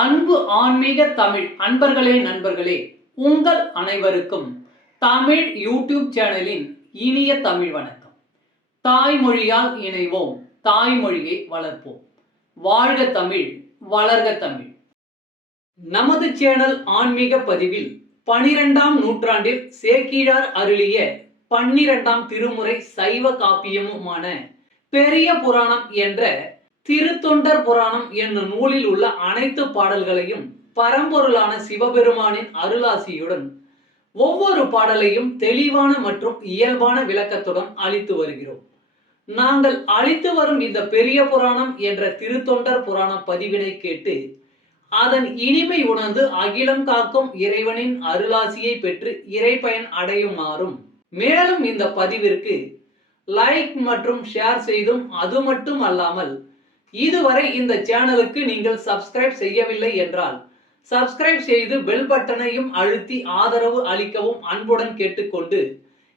அன்பு ஆன்மீக தமிழ் அன்பர்களே நண்பர்களே, உங்கள் அனைவருக்கும் தமிழ் யூடியூப் சேனலின் இனிய தமிழ் வணக்கம். தாய்மொழியால் இணைவோம், தாய்மொழியை வளர்ப்போம். வாழ்க தமிழ், வளர்க தமிழ். நமது சேனல் ஆன்மீக பதிவில் 12ஆம் நூற்றாண்டில் சேக்கிழார் அருளிய 12ஆம் திருமுறை சைவ காப்பியமுமான பெரிய புராணம் என்ற திருத்தொண்டர் புராணம் என்னும் நூலில் உள்ள அனைத்து பாடல்களையும் பரம்பொருளான சிவபெருமானின் அருளாசியுடன் ஒவ்வொரு பாடலையும் தெளிவான மற்றும் இயல்பான விளக்கத்துடன் அளித்து வருகிறோம். நாங்கள் அளித்து வரும் இந்த பெரிய புராணம் என்ற திருத்தொண்டர் புராண பதிவினை கேட்டு அதன் இனிமை உணர்ந்து அகிலம் காக்கும் இறைவனின் அருளாசியை பெற்று இறைப்பயன் அடையுமாறும், மேலும் இந்த பதிவிற்கு லைக் மற்றும் ஷேர் செய்தும், அது மட்டும் அல்லாமல் இதுவரை இந்த சேனலுக்கு நீங்கள் சப்ஸ்கிரைப் செய்யவில்லை என்றால் சப்ஸ்கிரைப் செய்து பெல் பட்டனையும் அழுத்தி ஆதரவு அளிக்கவும் அன்புடன் கேட்டுக்கொண்டு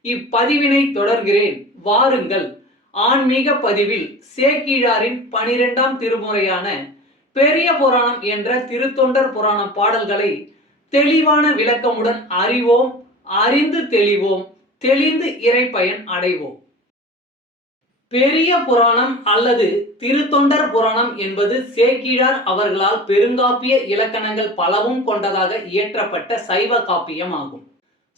இப்பதிவினை தொடர்கிறேன். வாருங்கள், ஆன்மீக பதிவில் சேக்கிழாரின் 12ஆம் திருமுறையான பெரிய புராணம் என்ற திருத்தொண்டர் புராண பாடல்களை தெளிவான விளக்கமுடன் அறிவோம், அறிந்து தெளிவோம், தெளிந்து இறைப்பயன் அடைவோம். பெரிய புராணம் அல்லது திருத்தொண்டர் புராணம் என்பது சேக்கிழார் அவர்களால் பெருங்காப்பிய இலக்கணங்கள் பலவும் கொண்டதாக இயற்றப்பட்ட சைவ காப்பியம் ஆகும்.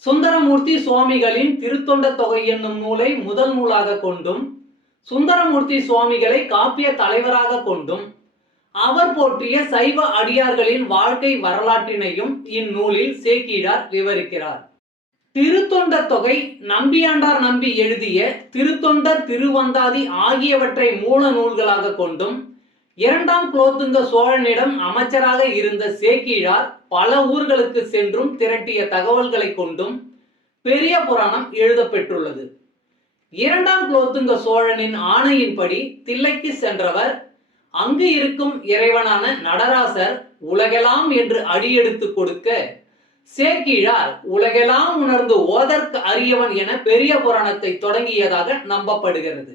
சுந்தரமூர்த்தி சுவாமிகளின் திருத்தொண்ட தொகை என்னும் நூலை முதல் நூலாக கொண்டும், சுந்தரமூர்த்தி சுவாமிகளை காப்பிய தலைவராக கொண்டும், அவர் போற்றிய சைவ அடியார்களின் வாழ்க்கை வரலாற்றினையும் இந்நூலில் சேக்கிழார் விவரிக்கிறார். திருத்தொண்ட தொகை நம்பியாண்டார் நம்பி எழுதிய திருத்தொண்டர் திருவந்தாதி ஆகியவற்றை மூல நூல்களாக கொண்டும், 2ஆம் குலோத்துங்க சோழனிடம் அமைச்சராக இருந்த சேக்கிழார் பல ஊர்களுக்கு சென்றும் திரட்டிய தகவல்களை கொண்டும் பெரிய புராணம் எழுதப்பெற்றுள்ளது. 2ஆம் குலோத்துங்க சோழனின் ஆணையின்படி தில்லைக்கு சென்றவர் அங்கு இருக்கும் இறைவனான நடராசர் உலகெல்லாம் என்று அடியெடுத்து கொடுக்க சேக்கிழார் உலகெல்லாம் உணர்ந்து ஓதற்கு அரியவன் என பெரிய புராணத்தை தொடங்கியதாக நம்பப்படுகிறது.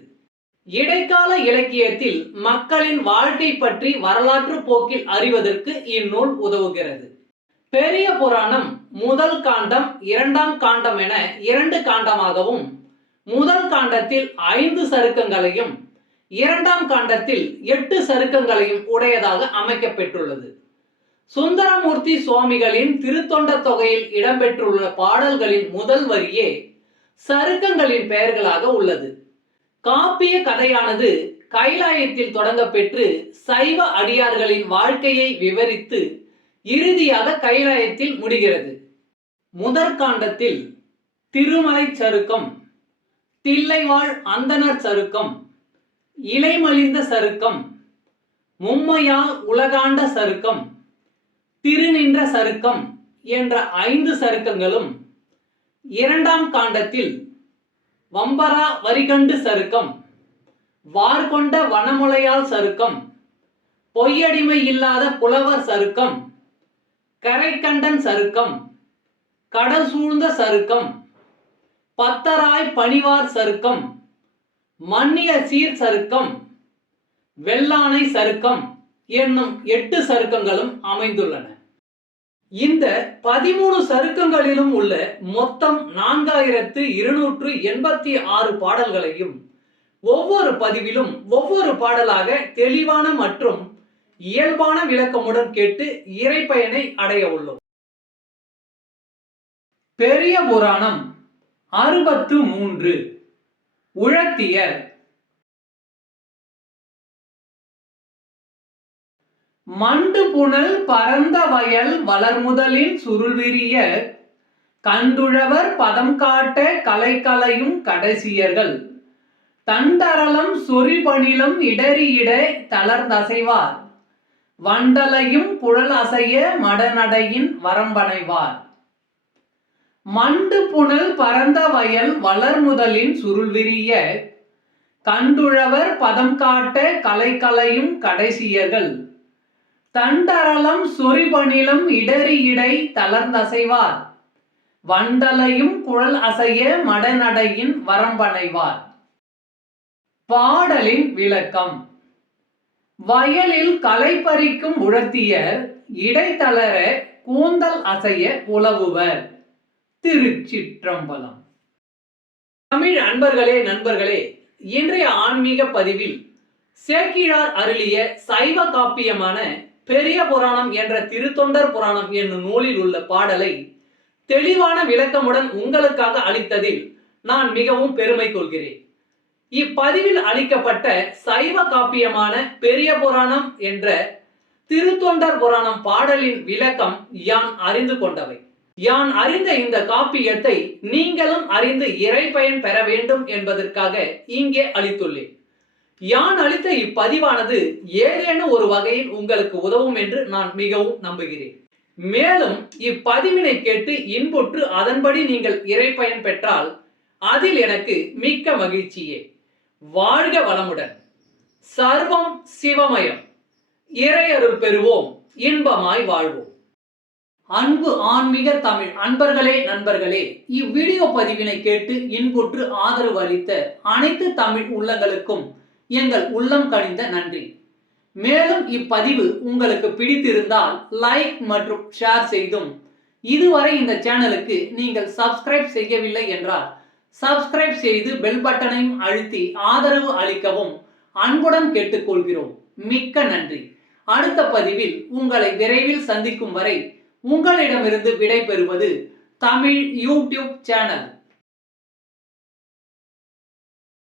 இடைக்கால இலக்கியத்தில் மக்களின் வாழ்க்கை பற்றி வரலாற்று போக்கில் அறிவதற்கு இந்நூல் உதவுகிறது. பெரிய புராணம் முதல் காண்டம், 2ஆம் காண்டம் என 2 காண்டமாகவும், முதல் காண்டத்தில் 5 சருக்கங்களையும் 2ஆம் காண்டத்தில் 8 சருக்கங்களையும் உடையதாக அமைக்கப்பெற்றுள்ளது. சுந்தரமூர்த்தி சுவாமிகளின் திருத்தொண்ட தொகையில் இடம்பெற்றுள்ள பாடல்களின் முதல் வரியே சருக்கங்களின் பெயர்களாக உள்ளது. காப்பிய கதையானது கைலாயத்தில் தொடங்க பெற்று சைவ அடியார்களின் வாழ்க்கையை விவரித்து இறுதியாக கைலாயத்தில் முடிகிறது. முதற்காண்டத்தில் திருமலை சருக்கம், தில்லைவாழ் அந்தணர் சருக்கம், இலைமலிந்த சருக்கம், மும்மையால் உலகாண்ட சருக்கம், திருநின்ற சருக்கம் என்ற 5 சருக்கங்களும், 2ஆம் காண்டத்தில் வம்பரா வரிகண்டு சருக்கம், வார்கொண்ட வனமுலையால் சருக்கம், பொய்யடிமை இல்லாத புலவர் சருக்கம், கரைக்கண்டன் சருக்கம், கடல் சூழ்ந்த சருக்கம், பத்தராய் பணிவார் சருக்கம், மன்னிய சீர் சருக்கம், வெள்ளானை சருக்கம் என்னும் 8 சருக்கங்களும் அமைந்துள்ளன. இந்த 13 சருக்கங்களிலும் உள்ள மொத்தம் 4286 பாடல்களையும் ஒவ்வொரு பதிவிலும் ஒவ்வொரு பாடலாக தெளிவான மற்றும் இயல்பான விளக்கமுடன் கேட்டு இறைப்பயனை அடைய உள்ளோம். பெரிய புராணம் 63. உழத்தியர். மண்டு புனல் பரந்த வயல் வளர்முதலின் சுருள்விரிய கண்டுழவர் பதம் காட்ட கலைகளையும் கடைசியர்கள் தண்டரளம் சொறிபணிலம் இடறியிட தளர்ந்தசைவார் வண்டலையும் குழல் அசைய மடநடையின் வரம்பனைவார். மண்டு புனல் பரந்த வயல் வளர்முதலின் சுருள்விரிய கண்டுழவர் பதம் காட்ட கலைகளையும் கடைசியர்கள் தண்டரளம் சொறிபணிலம் இடறியிடை தளர்ந்தசைவார் வண்டலையும் குழல் அசைய மடநடையின் வரம்பனைவார். பாடலின் விளக்கம். வயலில் களை பறிக்கும் உழத்தியர் இடைத்தளர கூந்தல் அசைய உலவுவர். திருச்சிற்றம்பலம். தமிழ் அன்பர்களே, நண்பர்களே, இன்றைய ஆன்மீக பதிவில் சேக்கிழார் அருளிய சைவ காப்பியமான பெரிய புராணம் என்ற திருத்தொண்டர் புராணம் என்னும் நூலில் உள்ள பாடலை தெளிவான விளக்கமுடன் உங்களுக்காக அளித்ததில் நான் மிகவும் பெருமை கொள்கிறேன். இப்பதிவில் அளிக்கப்பட்ட சைவ காப்பியமான பெரிய புராணம் என்ற திருத்தொண்டர் புராணம் பாடலின் விளக்கம் யான் அறிந்து கொண்டவை. யான் அறிந்த இந்த காப்பியத்தை நீங்களும் அறிந்து இறை பயன் பெற வேண்டும் என்பதற்காக இங்கே அளித்துள்ளேன். யான் அளித்த இப்பதிவானது ஏதேனும் ஒரு வகையில் உங்களுக்கு உதவும் என்று நான் மிகவும் நம்புகிறேன். மேலும் இப்பதிவினை கேட்டு இன்புற்று அதன்படி நீங்கள் இறை பயன் பெற்றால் அதில் எனக்கு மிக்க மகிழ்ச்சியே. வாழ்க வளமுடன். சர்வம் சிவமயம். இறையருள் பெறுவோம், இன்பமாய் வாழ்வோம். அன்பு ஆன்மீக தமிழ் அன்பர்களே, நண்பர்களே, இவ்வீடியோ பதிவினை கேட்டு இன்புற்று ஆதரவு அளித்த அனைத்து தமிழ் உள்ளங்களுக்கும் எங்கள் உள்ளம் கனிந்த நன்றி. மேலும் இப்பதிவு உங்களுக்கு பிடித்திருந்தால் லைக் மற்றும் ஷேர் செய்தும், இதுவரை இந்த சேனலுக்கு நீங்கள் சப்ஸ்கிரைப் செய்யவில்லை என்றால் சப்ஸ்கிரைப் செய்து பெல் பட்டனையும் அழுத்தி ஆதரவு அளிக்கவும் அன்புடன் கேட்டுக்கொள்கிறோம். மிக்க நன்றி. அடுத்த பதிவில் உங்களை விரைவில் சந்திக்கும் வரை உங்களிடமிருந்து விடை பெறுவது தமிழ் யூடியூப் சேனல்.